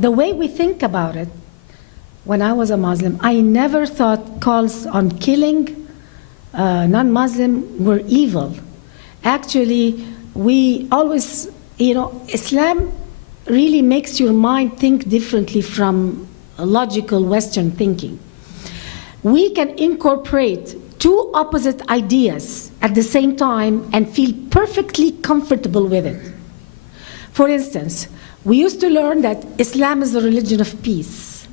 the way we think about it, when I was a Muslim, I never thought calls on killing non-Muslim were evil. Actually, we always, Islam really makes your mind think differently from logical Western thinking. We can incorporate two opposite ideas at the same time and feel perfectly comfortable with it. For instance, we used to learn that Islam is the religion of peace.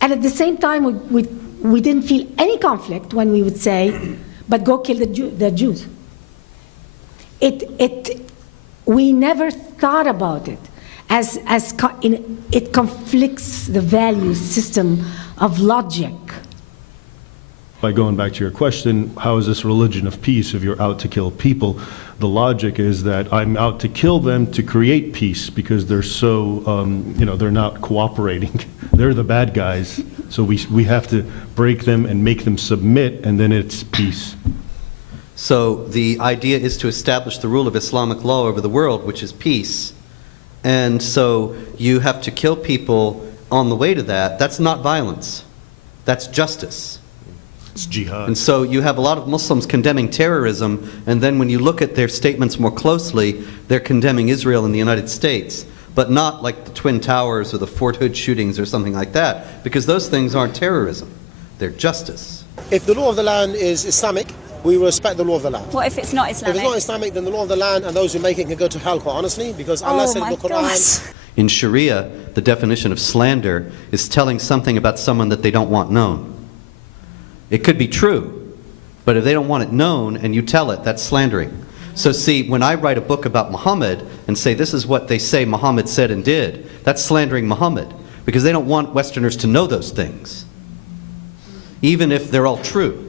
And at the same time, we didn't feel any conflict when we would say, but go kill the Jews. We never thought about it as it conflicts the value system of logic. By going back to your question, how is this religion of peace if you're out to kill people? The logic is that I'm out to kill them to create peace because they're so, they're not cooperating. They're the bad guys. So we have to break them and make them submit, and then it's peace. So the idea is to establish the rule of Islamic law over the world, which is peace. And so you have to kill people on the way to that. That's not violence. That's justice. It's jihad. And so you have a lot of Muslims condemning terrorism, and then when you look at their statements more closely, they're condemning Israel and the United States, but not like the Twin Towers or the Fort Hood shootings or something like that, because those things aren't terrorism. They're justice. If the law of the land is Islamic, we respect the law of the land. What if it's not Islamic? If it's not Islamic, then the law of the land and those who make it can go to hell, quite honestly, because Allah said in the Quran. In Sharia, the definition of slander is telling something about someone that they don't want known. It could be true, but if they don't want it known and you tell it, that's slandering. So see, when I write a book about Muhammad and say this is what they say Muhammad said and did, that's slandering Muhammad, because they don't want Westerners to know those things, even if they're all true.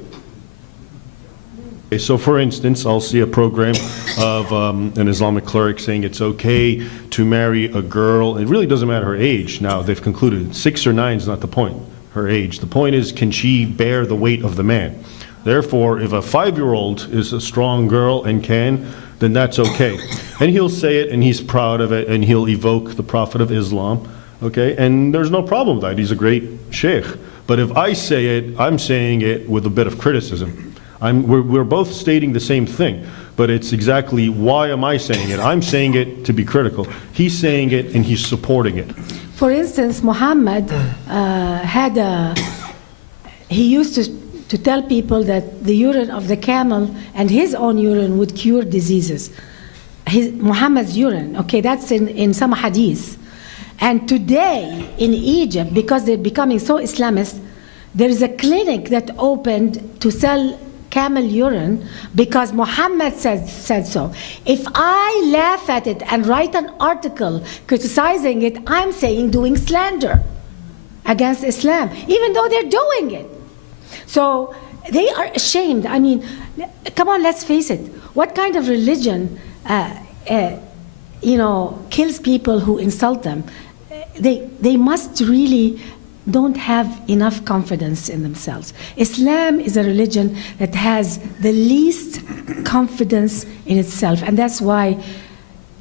So for instance, I'll see a program of an Islamic cleric saying it's okay to marry a girl. It really doesn't matter her age. Now, they've concluded 6 or 9 is not the point, her age. The point is, can she bear the weight of the man? Therefore, if a 5-year-old is a strong girl and can, then that's okay. And he'll say it, and he's proud of it, and he'll evoke the Prophet of Islam, okay? And there's no problem with that. He's a great sheikh. But if I say it, I'm saying it with a bit of criticism. We're both stating the same thing, but it's exactly why am I saying it? I'm saying it to be critical. He's saying it and he's supporting it. For instance, Muhammad he used to tell people that the urine of the camel and his own urine would cure diseases. Muhammad's urine, okay, that's in some hadith. And today in Egypt, because they're becoming so Islamist, there is a clinic that opened to sell camel urine because Muhammad said so. If I laugh at it and write an article criticizing it, I'm saying doing slander against Islam, even though they're doing it. So they are ashamed. I mean, come on, let's face it. What kind of religion, kills people who insult them? They must really don't have enough confidence in themselves. Islam is a religion that has the least confidence in itself, and that's why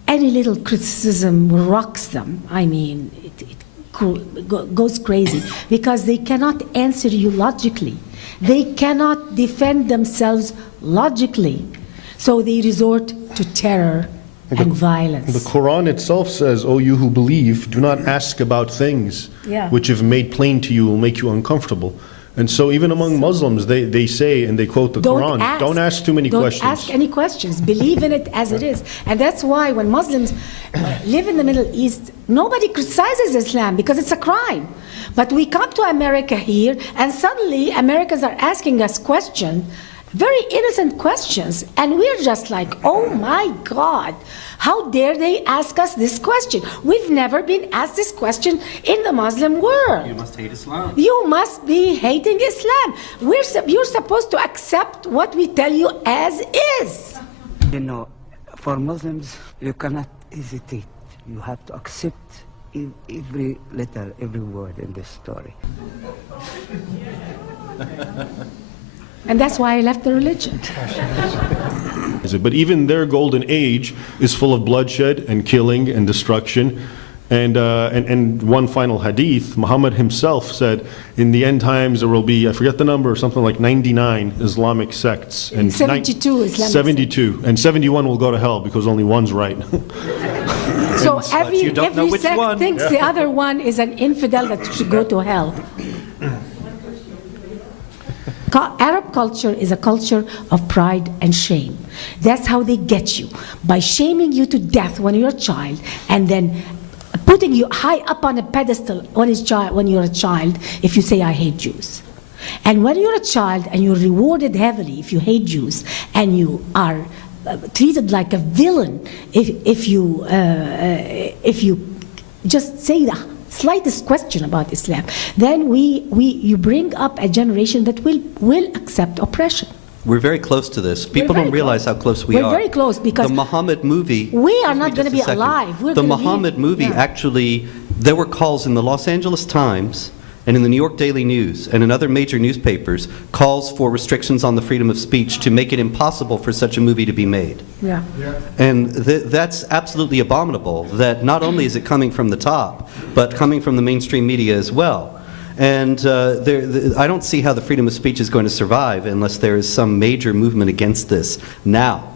any little criticism rocks them. I mean, it goes crazy, because they cannot answer you logically. They cannot defend themselves logically, so they resort to terror and violence. The Quran itself says, "O you who believe, do not ask about things which if made plain to you will make you uncomfortable." And so even among Muslims, they say, and they quote the Quran, don't ask too many questions. Don't ask any questions. Believe in it as it is. And that's why when Muslims live in the Middle East, nobody criticizes Islam because it's a crime. But we come to America here, and suddenly Americans are asking us questions, very innocent questions, and we're just like, oh my God, how dare they ask us this question? We've never been asked this question in the Muslim world. You must hate Islam. You must be hating Islam. You're supposed to accept what we tell you as is. You know, for Muslims, you cannot hesitate. You have to accept every letter, every word in this story. And that's why I left the religion. But even their golden age is full of bloodshed and killing and destruction. And one final hadith, Muhammad himself said, in the end times there will be, I forget the number, something like 99 Islamic sects. And 72 Islamic 72. And 71 will go to hell because only one's right. So every don't know which sect one. thinks the other one is an infidel that should go to hell. Arab culture is a culture of pride and shame. That's how they get you, by shaming you to death when you're a child, and then putting you high up on a pedestal when you're a child if you say, I hate Jews. And when you're a child and you're rewarded heavily if you hate Jews, and you are treated like a villain if you just say the slightest question about Islam, then you bring up a generation that will accept oppression. We're very close to this. People don't realize how close we are. We're very close because the Muhammad movie. We are not going to be Just a second. alive. The Muhammad movie actually, there were calls in the Los Angeles Times and in the New York Daily News and in other major newspapers, calls for restrictions on the freedom of speech to make it impossible for such a movie to be made. Yeah. And that's absolutely abominable, that not only is it coming from the top, but coming from the mainstream media as well. And I don't see how the freedom of speech is going to survive unless there is some major movement against this now.